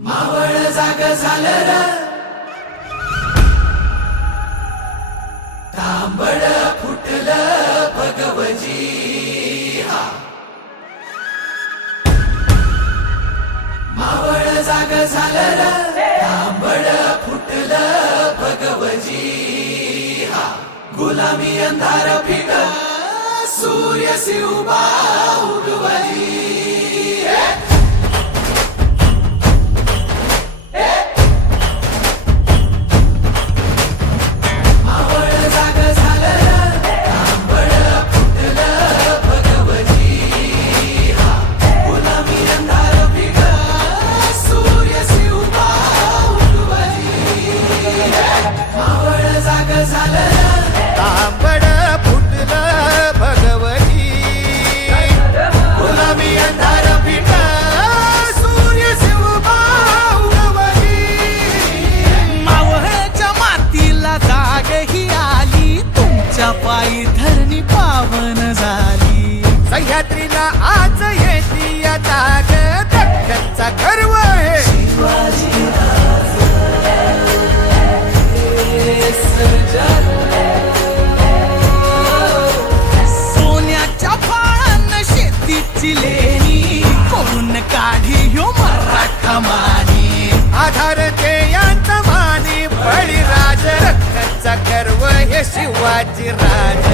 मावळ जाग झालं र तांबड फुटलं भगवजी हा मावळ जाग झालं र तांबड फुटलं भगवजी हा गुलामी अंधार फिट सूर्य शिवबा उगवली तांबड फुटलं भगवती गुलामी अंधार फिट सूर्य शिवबा उगवली मावळच्या मातीला जाग ही आली तुमच्या पायी धरणी पावन झाली सह्याद्रीला आज येती या जाग दख्खनचा गर्व आहे सोन्याच्या फाळानं शेतीची लेणी करून काढी ह्यो मराठा मानी आधार ते यांचा मानी बळीराज रक्ताचा गर्व हे शिवाजी राज